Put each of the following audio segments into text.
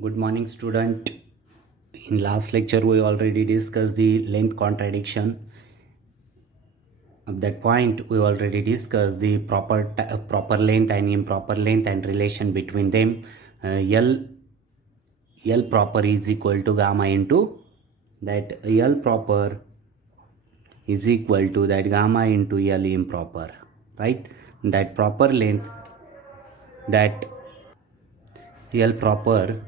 Good morning, student. In last lecture, we already discussed the length contradiction. At that point, we already discussed the proper length and improper length and relation between them. L proper is equal to gamma into that L proper is equal to that gamma into L improper, right? That proper length, that L proper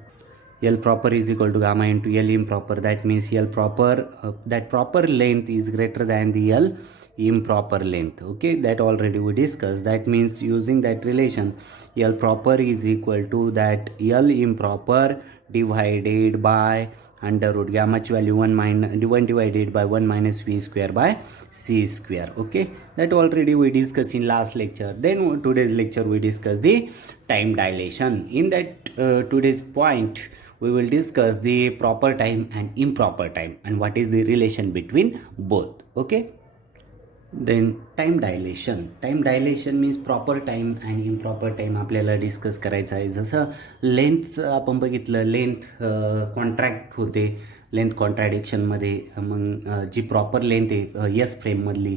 is equal to gamma into L improper. That means L proper, that proper length is greater than the L improper length. Okay, that already we discussed. That means using that relation, L proper is equal to that L improper divided by under root gamma value 1 divided by 1 minus v square by c square. Okay, that already we discussed in last lecture. Then today's lecture we discuss the time dilation. In that today's point we will discuss the proper time and improper time and what is the relation between both. Okay, then time dilation means proper time and improper time आपल्याला discuss करायचं आहे. जसं length आपण बघितलं, length contract होते length कॉन्ट्रॅडिक्शनमध्ये. मग जी प्रॉपर लेंथ आहे यस फ्रेममधली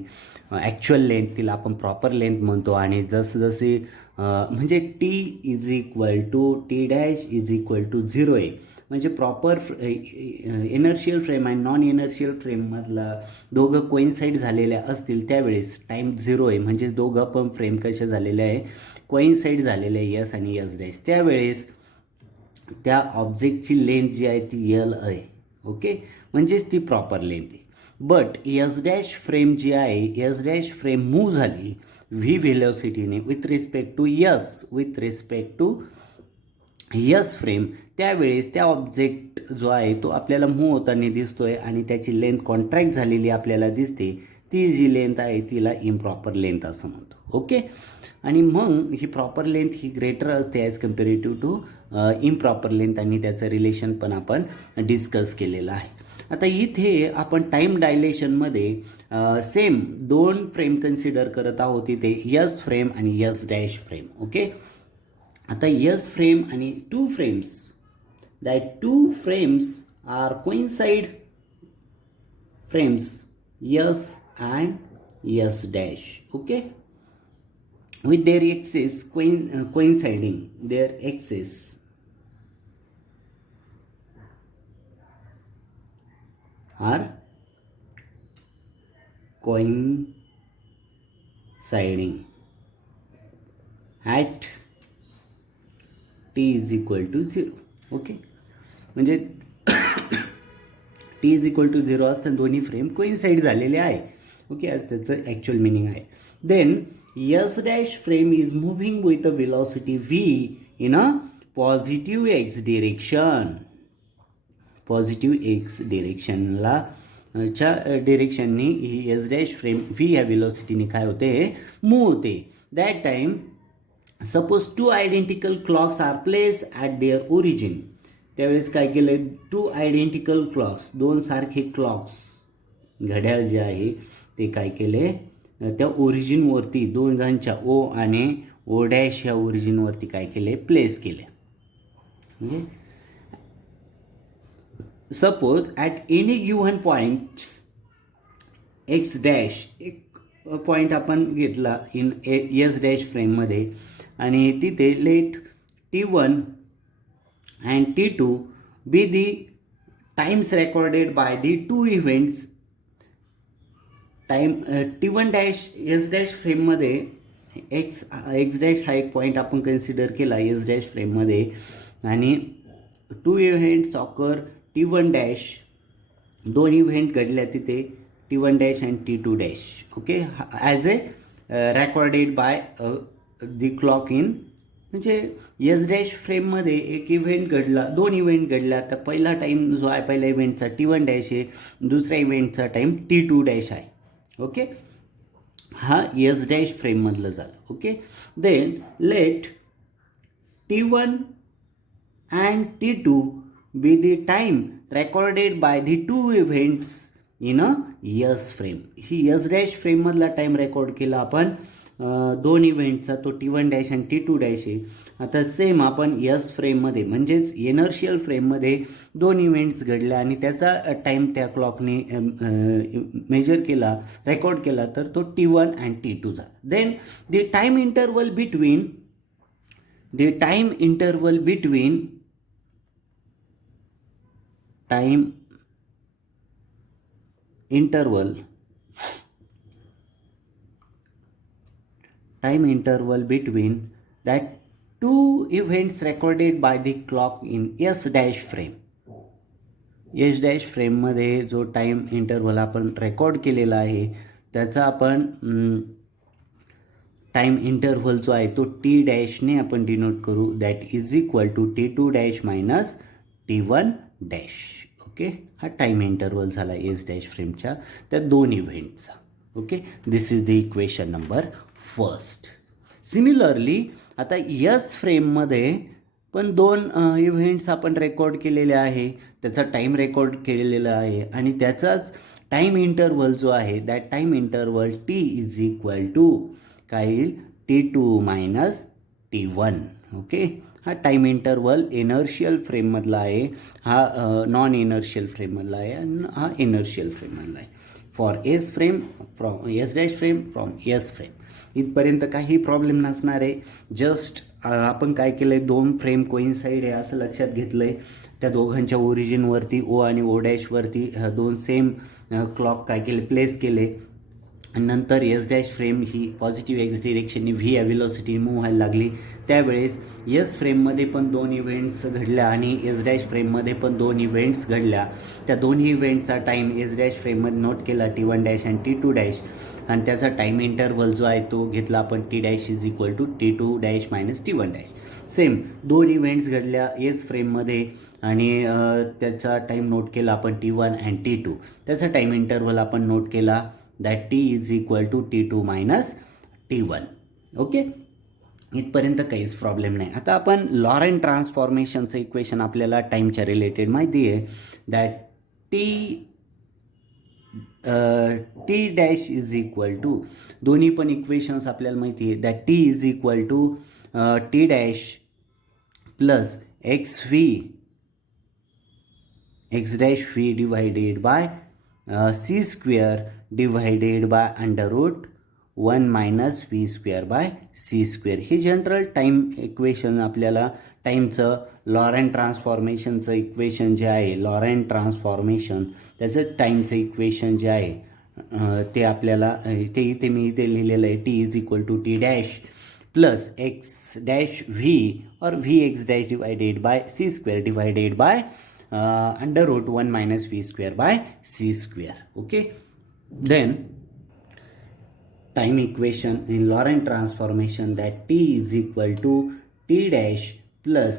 ॲक्च्युअल लेंथ तिला आपण प्रॉपर लेंथ म्हणतो. आणि जसजसे म्हणजे T is equal to T dash is equal to 0 आहे म्हणजे प्रॉपर एनर्शियल फ्रेम आणि नॉन एनर्शियल फ्रेममधला दोघं कोइन्साईड झालेल्या असतील त्यावेळेस टाईम 0 आहे. म्हणजे दोघं पण फ्रेम कशा झालेल्या आहे, कोइन्साईड झालेल्या आहे यस आणि यस डॅश. त्यावेळेस त्या ऑब्जेक्टची लेंथ जी आहे ती यल आहे. ओके, म्हणजेच ती प्रॉपर लेंथ आहे. बट यस डॅश फ्रेम जी आहे, यस डॅश फ्रेम मूव्ह झाली व्ही व्हेलॉसिटीने with respect to S frame. त्यावेळेस त्या ऑब्जेक्ट जो आहे तो आपल्याला मूव्ह होताना दिसतोय आणि त्याची लेंथ कॉन्ट्रॅक्ट झालेली आपल्याला दिसते. ती जी लेंथ आहे तिला इम्प्रॉपर लेंथ असं म्हणतो. ओके, आणि मग ही प्रॉपर लेंथ ही ग्रेटर असते as comparative to improper length आणि त्याचं रिलेशन पण आपण डिस्कस केलेलं आहे. आता इथे आपण टाईम डायलेशनमध्ये सेम दोन फ्रेम कन्सिडर करत आहोत. इथे यस फ्रेम आणि यस डॅश फ्रेम. ओके, आता यस फ्रेम आणि two frames, that two frames are coincide frames S and S dash. Okay, with their axis coinciding, their axis are coinciding at t is equal to 0. Okay, म्हणजे t is equal to 0 असताना दोन्ही frame coincide झालेले आहे. Okay, आज त्याचं actual meaning आहे. Then S dash frame is moving with a velocity v in a positive x direction. Positive x directionला च्या डिरेक्शनने ही S dash फ्रेम v या वेलॉसिटीने काय होते, मूव्ह होते. That time suppose two identical clocks are place at their origin. त्यावेळेस काय केलं, टू आयडेंटिकल क्लॉक्स, दोन सारखे क्लॉक्स घड्याळ जे आहे ते काय केले, त्या ओरिजिनवरती दोन घांच्या ओ आणि ओ डॅश ह्या ओरिजिनवरती काय केले, प्लेस केले. म्हणजे suppose at any given point X dash, एक पॉईंट आपण घेतला इन एस डॅश फ्रेममध्ये आणि तिथे let T1 and T2 be the times recorded by the two events. Time T1 dash S dash फ्रेममध्ये एक्स डॅश हा एक पॉईंट आपण कन्सिडर केला एस डॅश फ्रेममध्ये आणि two events occur T1 dash, दोन इव्हेंट घडल्या तिथे T1 dash and T2 dash. Okay, as a recorded by the clock in. म्हणजे एस डॅश फ्रेममध्ये एक इव्हेंट घडला, दोन इव्हेंट घडला. तर पहिला टाईम जो आहे पहिल्या इव्हेंटचा T1 डॅश आहे, दुसऱ्या इव्हेंटचा टाईम T2 डॅश आहे. ओके, हा एस डॅश फ्रेममधलं झालं. Okay, then let T1 and T2 be the time recorded by the two events in a S frame. ही यस डॅश फ्रेममधला टाईम रेकॉर्ड केला आपण दोन इव्हेंटचा तो T1 डॅश आणि T2 डॅश आहे. आता सेम आपण यस फ्रेममध्ये म्हणजेच इनर्शियल फ्रेममध्ये दोन इव्हेंट्स घडल्या आणि त्याचा टाईम त्या क्लॉकने मेजर केला, रेकॉर्ड केला, तर तो T1 अँड T2 झाला. Then the time interval between time interval between that two events recorded by the clock in S dash frame. S dash frame मध्ये जो टाइम इंटरवल आपण रेकॉर्ड केलेला आहे त्याचा आपण टाइम इंटरव्हल जो आहे तो टी डॅशने आपण डिनोट करू. That is equal to T2 dash minus T1 dash. Okay, हा टाइम इंटरव्हल झाला एस डॅश फ्रेमच्या त्या दोन इव्हेंटचा. Okay, this is the equation number first. Similarly आता यस फ्रेममध्ये पण दोन इव्हेंट्स आपण रेकॉर्ड केलेले आहे, त्याचा टाईम रेकॉर्ड केलेला आहे आणि त्याचाच टाईम इंटरव्हल जो आहे that time interval T is equal to काय येईल T2 मायनस T1. ओके, हा टाईम इंटरवल इनर्शियल फ्रेममधला आहे, हा नॉन इनर्शियल फ्रेममधला आहे आणि हा इनर्शियल फ्रेममधला आहे. For S frame from S dash frame from S frame इथपर्यंत काही प्रॉब्लेम नसणार आहे. जस्ट आपण काय केलं आहे, दोन फ्रेम कोइन्साईड आहे असं लक्षात घेतलं आहे. त्या दोघांच्या ओरिजिनवरती ओ आणि ओ डॅशवरती दोन सेम क्लॉक काय केले, प्लेस केले. आणि नंतर एस डॅश फ्रेम ही पॉझिटिव्ह एक्स डिरेक्शनने व्ही या व्हेलॉसिटी मूव्ह व्हायला लागली. त्यावेळेस एस फ्रेममध्ये पण दोन इव्हेंट्स घडल्या आणि एस डॅश फ्रेममध्ये पण दोन इव्हेंट्स घडल्या. त्या दोन्ही इव्हेंटचा टाईम एस डॅश फ्रेममध्ये नोट केला T1 डॅश आणि T2 डॅश आणि त्याचा टाईम इंटरव्हल जो आहे तो घेतला आपण T dash is equal to T2 dash minus T1 dash. Same दोन इव्हेंट्स घडल्या एस फ्रेममध्ये आणि त्याचा टाईम नोट केला आपण T1 अँड T2. त्याचा टाईम इंटरव्हल आपण नोट केला that T is equal to T2 minus T1. Okay, इथपर्यंत काहीच प्रॉब्लेम नाही. आता आपण लॉरेंट ट्रान्सफॉर्मेशनचं इक्वेशन आपल्याला टाईमच्या रिलेटेड माहिती आहे that T dash is equal to, दोन्ही पण इक्वेशन्स आपल्याला माहिती आहे that T is equal to T dash plus X dash V divided by C square divided by under root 1 minus V square by C square. हे general time equation आपल्याला टाईमचं Laurent ट्रान्सफॉर्मेशनचं equation जे आहे, Laurent transformation त्याचं टाईमचं equation जे आहे ते आपल्याला ते इथे मी इथे लिहिलेलं आहे T is equal to T dash plus X dash V और V X dash divided by C square divided by under root 1 minus V square by C square. Okay, then time equation in Laurent transformation that t is equal to t dash plus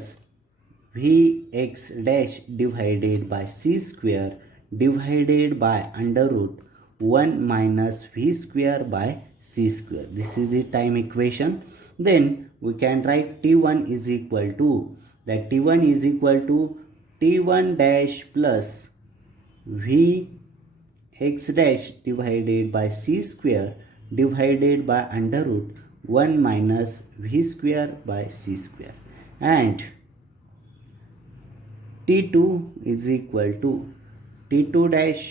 vx dash divided by c square divided by under root 1 minus v square by c square. This is the time equation. Then we can write t1 is equal to that t1 is equal to t1 dash plus v x dash divided by c square divided by under root 1 minus v square by c square, and t2 is equal to t2 dash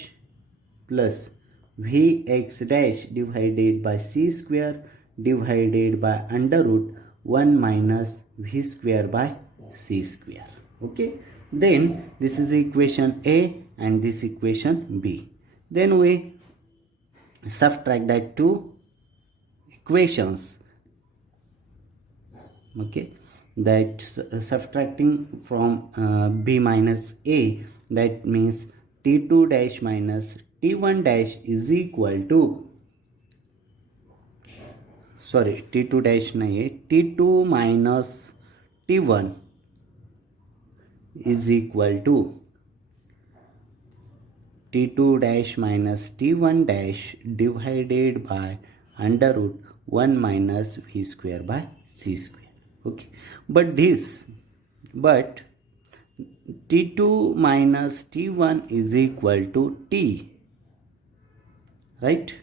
plus vx dash divided by c square divided by under root 1 minus v square by c square. Okay, then this is equation A and this equation B. Then we subtract that two equations. Okay, that subtracting from B minus A, that means T2 dash minus T1 dash is equal to, sorry T2 dash nahi hai, T2 minus T1 is equal to T2 dash minus T1 dash divided by under root 1 minus v square by c square. Okay, but T2 minus T1 is equal to T, right?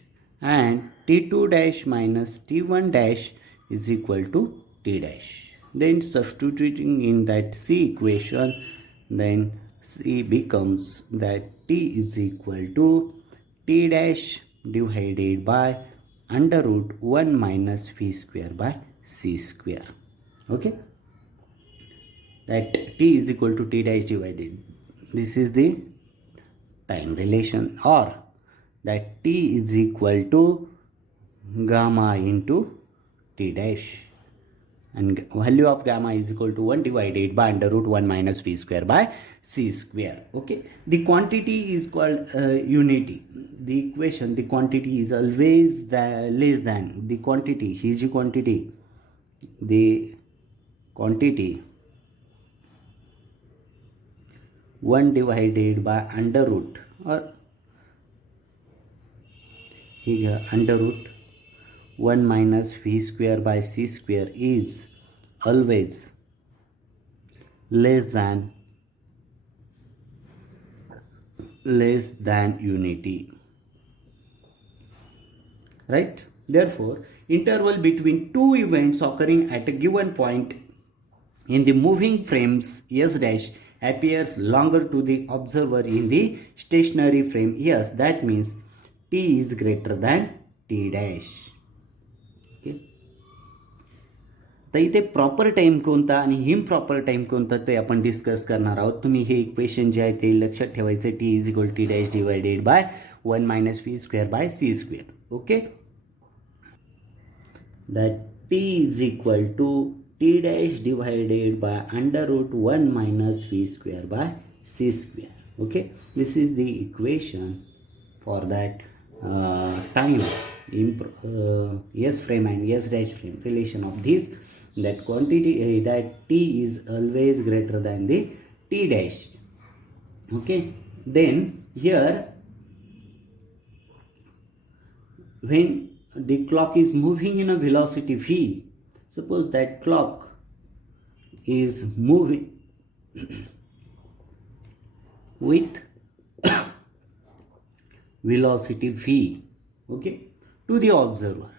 and t2 dash minus t1 dash is equal to t dash. Then substituting in that c equation, then c becomes that t is equal to t dash divided by under root 1 minus v square by c square. Okay, that t is equal to t dash divided, this is the time relation, or that t is equal to gamma into t dash, and value of gamma is equal to 1 divided by under root 1 minus v square by c square. Okay, the quantity is called unity. The equation, the quantity is always less than the quantity. Here's the quantity, the quantity 1 divided by under root, or here under root 1 minus v square by c square is always less than unity, right? Therefore, interval between two events occurring at a given point in the moving frames s dash appears longer to the observer in the stationary frame s. That means t is greater than t dash. Okay, तर इथे proper time कोणता आणि improper time कोणता ते आपण discuss करणार आहोत. तुम्ही हे इक्वेशन जे आहे ते लक्षात ठेवायचं, T is equal T dash divided by 1 minus V square by C square. Okay, that T is equal to T dash divided by under root 1 minus V square by C square. Okay, this is the equation for that time s frame and s dash frame relation of this, that quantity that t is always greater than the t dash. Okay, then here when the clock is moving in a velocity v, suppose that clock is moving with velocity v, okay, to the observer,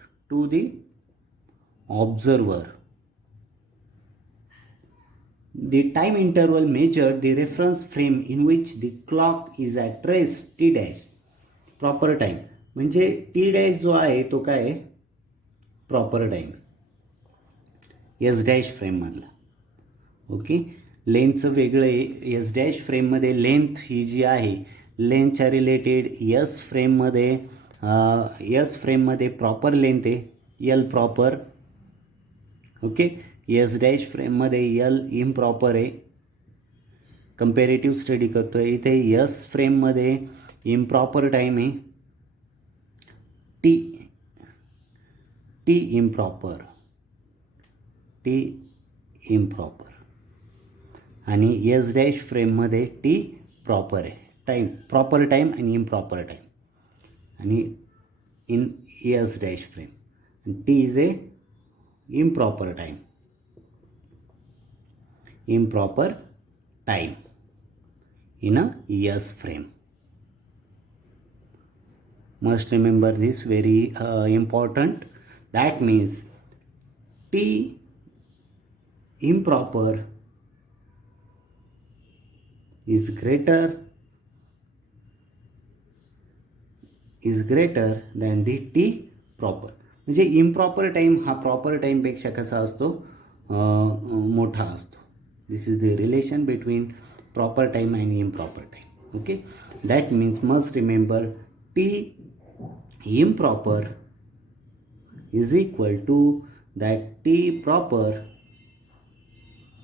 the time interval measured the reference frame in which the clock is at rest t dash. Proper time म्हणजे T dash जो आहे तो काय proper time S dash frame मधला. Okay, लेंथचं वेगळं आहे. S dash फ्रेममध्ये length ही जी आहे लेंथच्या रिलेटेड यस फ्रेममध्ये प्रॉपर लेंथ आहे L proper. Okay, yes dash फ्रेममध्ये यल इम्प्रॉपर आहे. कंपॅरेटिव्ह स्टडी करतो आहे इथे यस फ्रेममध्ये इम्प्रॉपर टाईम आहे टी इम्प्रॉपर आणि यस डॅश फ्रेममध्ये टी प्रॉपर आहे. टाइम प्रॉपर टाइम आणि इम्प्रॉपर टाइम आणि in S dash frame T is a improper time in a yes frame. Must remember this, very important. That means t improper is greater than the t proper. म्हणजे improper time हा proper टाइमपेक्षा कसा असतो मोठा असतो. This is the relation between proper time and improper time. Okay, that means must remember T improper is equal to that T proper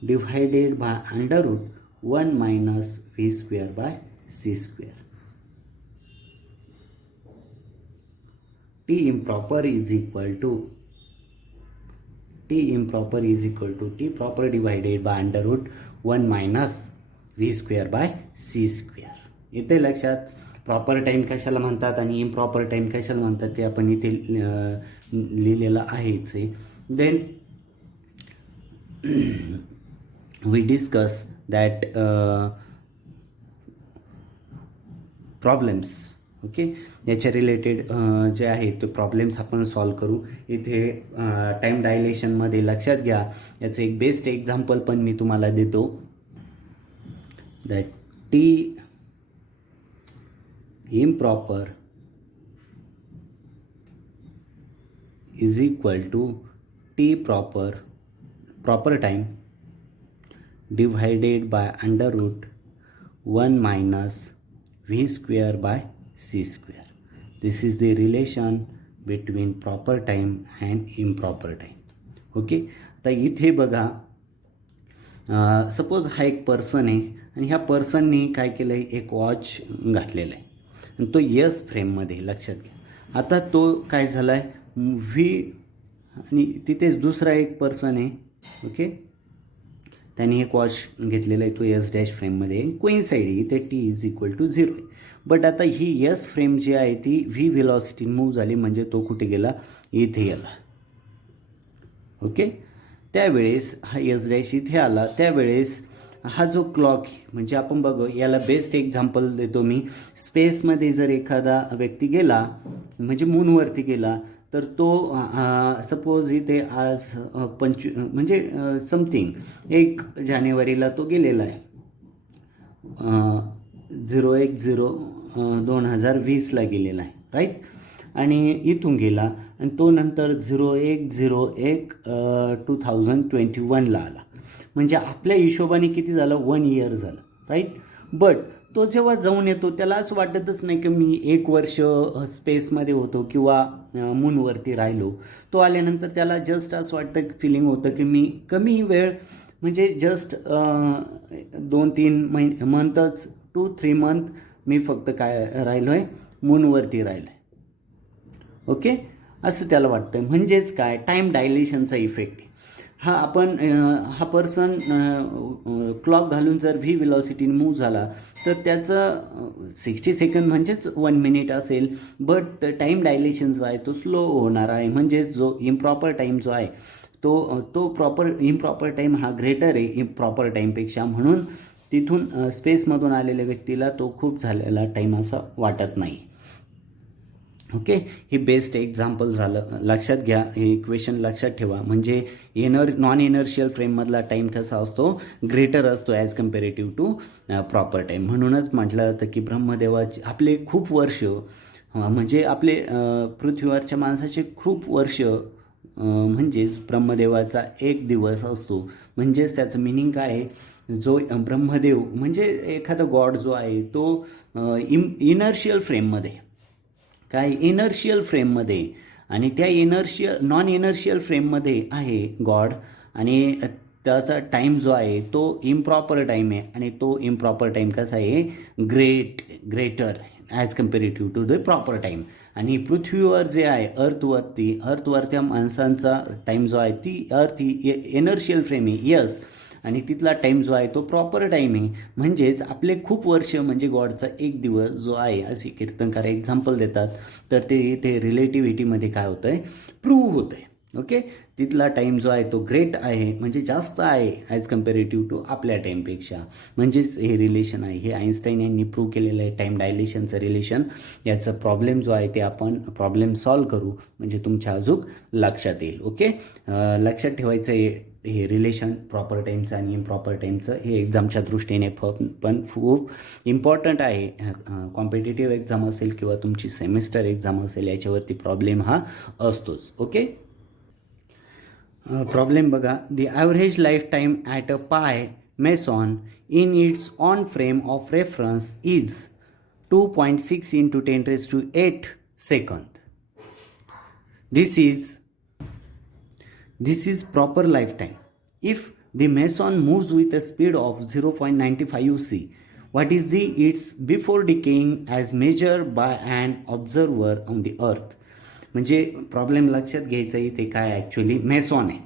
divided by under root 1 minus V square by C square. T improper is equal to T proper divided by under root 1 minus V square by C square. इथे लक्षात proper time कशाला म्हणतात आणि improper time कशाला म्हणतात ते आपण इथे लिहिलेलं आहेच आहे. Then we discuss that problems okay, याच्या रिलेटेड जे आहे ते प्रॉब्लेम्स आपण सॉल्व करू. इथे टाईम डायलेशनमध्ये लक्षात घ्या, याचं एक बेस्ट एक्झाम्पल पण मी तुम्हाला देतो. That T improper is equal to t proper time divided by under root 1 minus v square by c square. This is the relation between proper time and improper time. Okay, आता इथे बघा, suppose हा एक person आहे आणि ह्या पर्सनने काय केलं आहे, एक वॉच घातलेला आहे आणि तो यस फ्रेममध्ये, लक्षात घ्या. आता तो काय झाला आहे, व्ही, आणि तिथेच दुसरा एक पर्सन आहे. ओके, त्याने एक वॉच घेतलेला आहे, तो यस डॅश फ्रेममध्ये कोइन्साइड आहे. इथे टी इज इक्वल टू 0 आहे. बट आता ही यस फ्रेम जी आहे ती व्ही व्हेलॉसिटी मूव्ह झाली, म्हणजे तो कुठे गेला, इथे गेला. ओके, त्यावेळेस हा यस डॅश इथे आला. त्यावेळेस हा जो क्लॉक, म्हणजे आपण बघू, याला बेस्ट एक्झाम्पल देतो मी. स्पेसमध्ये जर एखादा व्यक्ती गेला, म्हणजे मूनवरती गेला, तर तो सपोज इथे आज म्हणजे समथिंग 1 जानेवारीला तो गेलेला आहे, 010/2020ला गेलेला आहे, राईट. आणि इथून गेला आणि तो नंतर 01/01/2021ला आला. म्हणजे आपल्या हिशोबाने किती झालं, 1 इयर झालं, राईट. बट तो जेव्हा जाऊन येतो त्याला असं वाटतच नाही की मी 1 वर्ष स्पेसमध्ये होतो किंवा मूनवरती राहिलो. तो आल्यानंतर त्याला जस्ट असं वाटतं, फिलिंग होतं की मी कमी वेळ, म्हणजे जस्ट 2-3 मंथच, 2-3 मंथ मी फक्त काय राहिलो आहे, मूनवरती राहिलो आहे. ओके, असं त्याला वाटतं. म्हणजेच काय, टाईम डायलेशनचा इफेक्ट. हा आपण हा पर्सन क्लॉक घालून जर व्ही व्हेलॉसिटीने मूव्ह झाला तर त्याचं 60 सेकंद म्हणजेच 1 मिनिट असेल. बट टाईम डायलेशन जो आहे तो स्लो होणार आहे. म्हणजेच जो इम्प्रॉपर टाईम जो आहे तो इम्प्रॉपर टाईम हा ग्रेटर आहे इम्प्रॉपर टाईमपेक्षा. म्हणून तिथून स्पेसमधून आलेल्या व्यक्तीला तो खूप झालेला टाईम असा वाटत नाही. ओके, हे बेस्ट एक्झाम्पल झालं, लक्षात घ्या. हे इक्वेशन लक्षात ठेवा. म्हणजे नॉन एनर्शियल फ्रेममधला टाईम कसा असतो, ग्रेटर असतो as comparative to proper time. म्हणूनच म्हटलं जातं की ब्रह्मदेवाचे आपले खूप वर्ष, म्हणजे आपले पृथ्वीवरच्या माणसाचे खूप वर्ष, म्हणजेच ब्रह्मदेवाचा 1 दिवस असतो. म्हणजेच त्याचं मिनिंग काय आहे, जो ब्रह्मदेव म्हणजे एखादा गॉड जो आहे तो इनर्शियल फ्रेममध्ये, काय एनर्शियल फ्रेममध्ये, आणि त्या नॉन एनर्शियल फ्रेममध्ये आहे गॉड. आणि त्याचा टाईम जो आहे तो इम्प्रॉपर टाईम आहे. आणि तो इम्प्रॉपर टाईम कसा आहे, greater as comparative to the proper time. आणि पृथ्वीवर जे आहे अर्थवरच्या माणसांचा टाईम जो आहे, ती अर्थ ही एनर्शियल फ्रेम आहे, यस. आणि तिथला टाईम जो आहे तो प्रॉपर टाईम आहे. म्हणजेच आपले खूप वर्ष म्हणजे गॉडचा 1 दिवस जो आहे, असे कीर्तनकार एक्झाम्पल देतात. तर ते इथे रिलेटिव्हिटीमध्ये काय होतं आहे, प्रूव्ह होतं आहे. ओके, तिथला टाईम जो आहे तो ग्रेट आहे, म्हणजे जास्त आहे ॲज कम्पेरेटिव्ह टू आपल्या टाईमपेक्षा. म्हणजेच हे रिलेशन आहे, हे आईन्स्टाईन यांनी प्रूव्ह केलेलं आहे, टाईम डायलेशनचं रिलेशन. याचं प्रॉब्लेम जो आहे ते आपण प्रॉब्लेम सॉल्व करू, म्हणजे तुमच्या अजून लक्षात येईल. ओके, लक्षात ठेवायचं हे रिलेशन प्रॉपर टाईमचं आणि इम्प्रॉपर टाईमचं. हे एक्झामच्या दृष्टीने पण खूप इम्पॉर्टंट आहे. कॉम्पिटेटिव्ह एक्झाम असेल किंवा तुमची सेमिस्टर एक्झाम असेल, याच्यावरती प्रॉब्लेम हा असतोच. ओके, प्रॉब्लेम बघा. The average life time at a pi meson in its own frame of reference is 2.6 × 10⁸ second. This is proper lifetime. If the meson moves with a speed of 0.95 c, what is its before decaying as measured by an observer on the earth? म्हणजे problem लक्षात घ्यायचा इथे काय, actually meson आहे.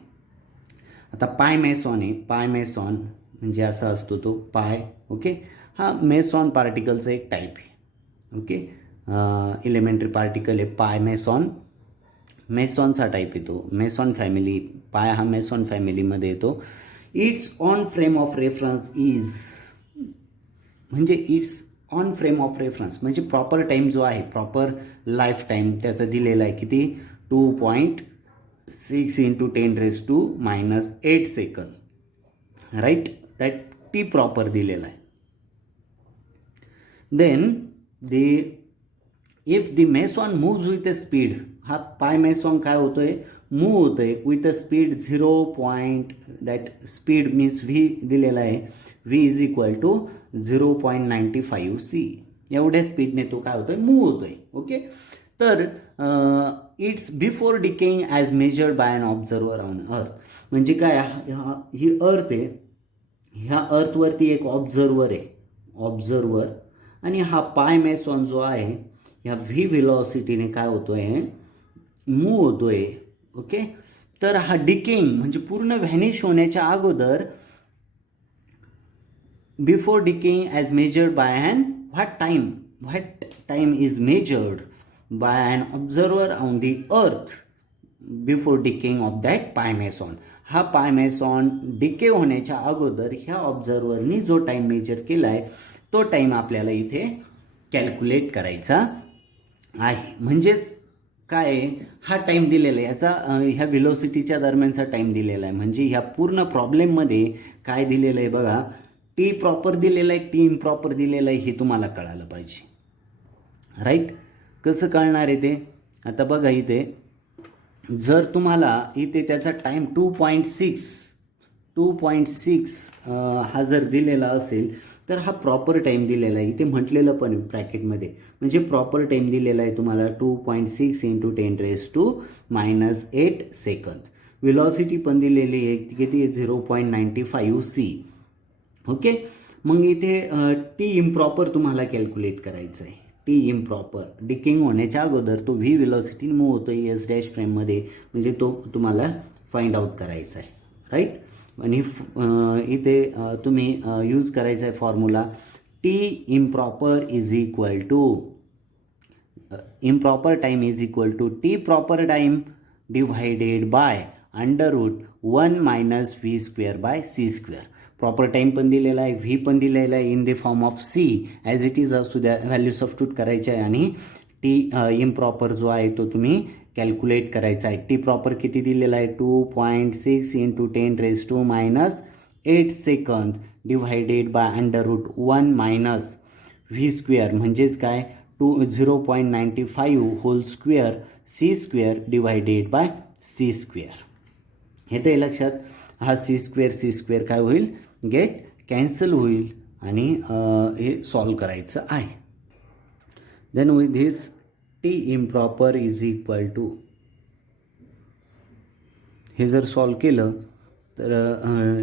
आता पाय meson आहे. Pi meson म्हणजे असा असतो तो पाय. ओके, हा मेसॉन पार्टिकलचा एक टाईप आहे. ओके, इलेमेंटरी पार्टिकल आहे पाय मेसॉन. मेसॉनचा टाईप येतो, मेसॉन फॅमिली. पाय हा मेसॉन फॅमिलीमध्ये येतो. Its own frame of reference is, म्हणजे its own frame of reference म्हणजे प्रॉपर टाईम जो आहे, प्रॉपर लाईफ टाईम त्याचा दिलेला आहे किती, 2.6 into 10⁻⁻8 second, right. That T proper दिलेला आहे. Then if the meson moves with a speed, हा पाय मेसॉन काय होतोय, मूव्ह होतोय with a speed 0. That speed means V दिलेला आहे, V is equal to 0.95 C. एवढ्या स्पीडने तो काय होतोय, मूव्ह होतोय. ओके, तर it's before decaying as measured by an observer on earth. म्हणजे काय, ही अर्थ आहे, ह्या अर्थवरती एक ऑब्झर्वर आहे, ऑब्झर्वर, आणि हा पाय मेसॉन जो आहे ह्या व्ही व्हेलॉसिटीने काय होतोय, मूव्ह होतोय. ओके, तर हा डिकेइंग म्हणजे पूर्ण व्हॅनिश होण्याच्या अगोदर, before decaying as measured by an what time is measured by an observer on the earth before decaying of that pi meson. हा पाय मेसॉन डिके होण्याच्या अगोदर ह्या ऑब्झर्वरनी जो टाईम मेजर केला आहे तो टाईम आपल्याला इथे कॅल्क्युलेट करायचा आहे. म्हणजेच काय, हा टाईम दिलेला आहे, याचा ह्या व्हेलॉसिटीच्या दरम्यानचा टाईम दिलेला आहे. म्हणजे ह्या पूर्ण प्रॉब्लेममध्ये काय दिलेलं आहे बघा, टी प्रॉपर दिलेला आहे, टी इम्प्रॉपर दिलेलं आहे, हे तुम्हाला कळालं पाहिजे, राईट. कसं कळणार आहे ते, आता बघा इथे जर तुम्हाला इथे त्याचा टाईम 2.6 हा जर दिलेला असेल तर हा प्रॉपर टाईम दिलेला आहे. इथे म्हटलेलं पण ब्रॅकेटमध्ये, म्हणजे प्रॉपर टाईम दिलेला आहे तुम्हाला 2.6 इंटू 10⁻⁻8 सेकंद. व्हेलॉसिटी पण दिलेली आहे किती, 0.95 सी. ओके, मग इथे टी इम्प्रॉपर तुम्हाला कॅल्क्युलेट करायचं आहे. टी इम्प्रॉपर डिकिंग होण्याच्या अगोदर तो व्ही व्हेलॉसिटी मूव्ह होतो एस डॅश फ्रेममध्ये, म्हणजे तो तुम्हाला फाइंड आउट करायचा आहे, राईट. आणि इथे तुम्ही यूज करायचा आहे formula, T improper is equal to improper time is equal to T proper time divided by √1 minus V square by C square. Proper time पण दिलेला आहे, व्ही पण दिलेला आहे in the form of C as it is असू द्या, value substitute करायचे आहे. आणि टी इम्प्रॉपर जो आहे तो तुम्ही कॅल्क्युलेट करायचा आहे. टी प्रॉपर किती दिलेला आहे, 2.6 into 10⁻⁻8 second divided by √1 minus V square, म्हणजेच काय 0.95 whole square C square divided by C square. हे तर लक्षात, हा सी स्क्वेअर काय होईल, गेट कॅन्सल होईल. आणि हे सॉल्व करायचं आहे. Then with this T improper is equal to, हे जर सॉल्व केलं तर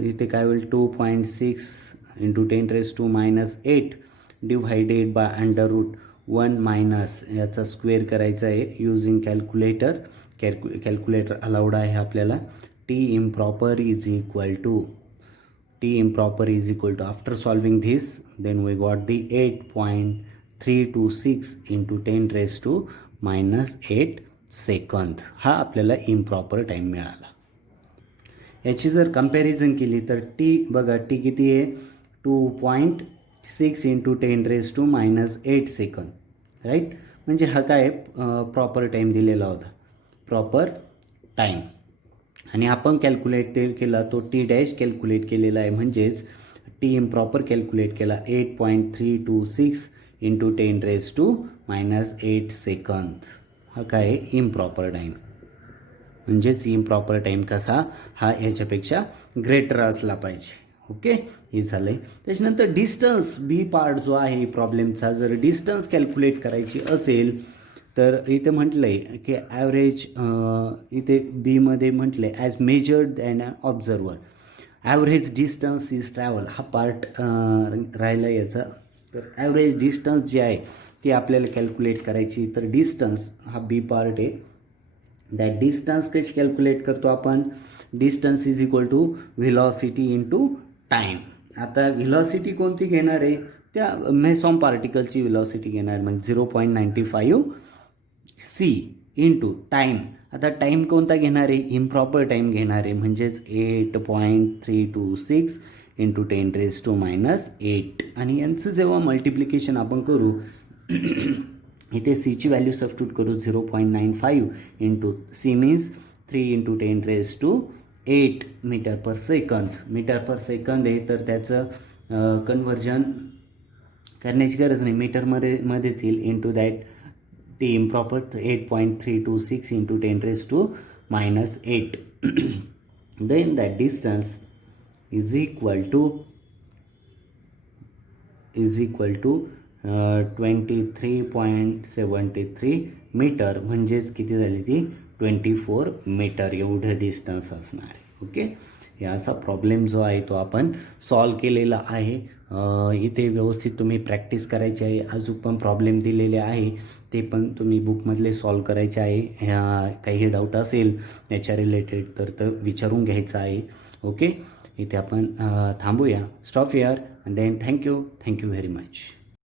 इथे काय होईल, 2.6 इंटू 10⁻⁻8 डिव्हायडेड बाय √1 मायनस याचा स्क्वेअर करायचा आहे युजिंग कॅल्क्युलेटर अलाउड आहे आपल्याला. T improper is equal to after solving this then we got the 8.326 into 10⁻⁻8 second. हा आपल्याला इम्प्रॉपर टाईम मिळाला. याची जर कंपॅरिझन केली तर टी बघा, टी किती आहे, 2.6 इंटू 10⁻⁻8 सेकंद, राईट. म्हणजे हा काय प्रॉपर टाईम दिलेला होता, प्रॉपर टाईम. आणि आपण कॅल्क्युलेट केला तो टी डॅश कॅल्क्युलेट केलेला आहे, म्हणजेच टी इम्प्रॉपर कॅल्क्युलेट केला 8.326 इंटू 10⁻⁻8 सेकंद. हा काय आहे, इम्प्रॉपर टाईम. म्हणजेच इम्प्रॉपर टाईम कसा, हा याच्यापेक्षा ग्रेटर असला पाहिजे. ओके, हे झालं आहे. त्याच्यानंतर डिस्टन्स बी पार्ट जो आहे प्रॉब्लेमचा, जर डिस्टन्स कॅल्क्युलेट करायची असेल तर इथे म्हटलं आहे की ॲव्हरेज, इथे बीमध्ये म्हटलं आहे as measured and observer average distance is travel. हा पार्ट राहिला याचा. तर ॲव्हरेज डिस्टन्स जी आहे ती आपल्याला कॅल्क्युलेट करायची. तर डिस्टन्स हा बी पार्ट आहे. दॅट डिस्टन्स कशी कॅल्क्युलेट करतो आपण, distance is equal to velocity into time. आता व्हेलॉसिटी कोणती घेणार आहे, त्या मेसॉन पार्टिकलची व्हेलॉसिटी घेणार, म्हणजे 0.95 सी इंटू टाईम. आता टाईम कोणता घेणार आहे, इम्प्रॉपर टाईम घेणार आहे, म्हणजेच 8.326 इंटू 10⁻⁻8 आणि यांचं जेव्हा मल्टिप्लिकेशन आपण करू इथे सीची व्हॅल्यू सबस्टिट्यूट करू 0.95 into C means 3 into 10⁻8 metre per second आहे तर त्याचं कन्व्हर्जन करण्याची गरज नाही मीटरमध्येच येईल into that T improper 8.326 into 10⁻⁻8 then that distance is equal to 23.73 metre म्हणजेच किती झाली ती 24 मीटर एवढं डिस्टन्स असणार आहे. ओके, हे असा प्रॉब्लेम जो आहे तो आपण सॉल्व केलेला आहे. इथे व्यवस्थित तुम्ही प्रॅक्टिस करायची आहे. अजून पण प्रॉब्लेम दिलेले आहे ते पण तुम्ही बुकमधले सॉल्व करायचे आहे. काही डाऊट असेल याच्या रिलेटेड तर विचारून घ्यायचं आहे. ओके, इथे आपण थांबूया. Stop here and then thank you very much.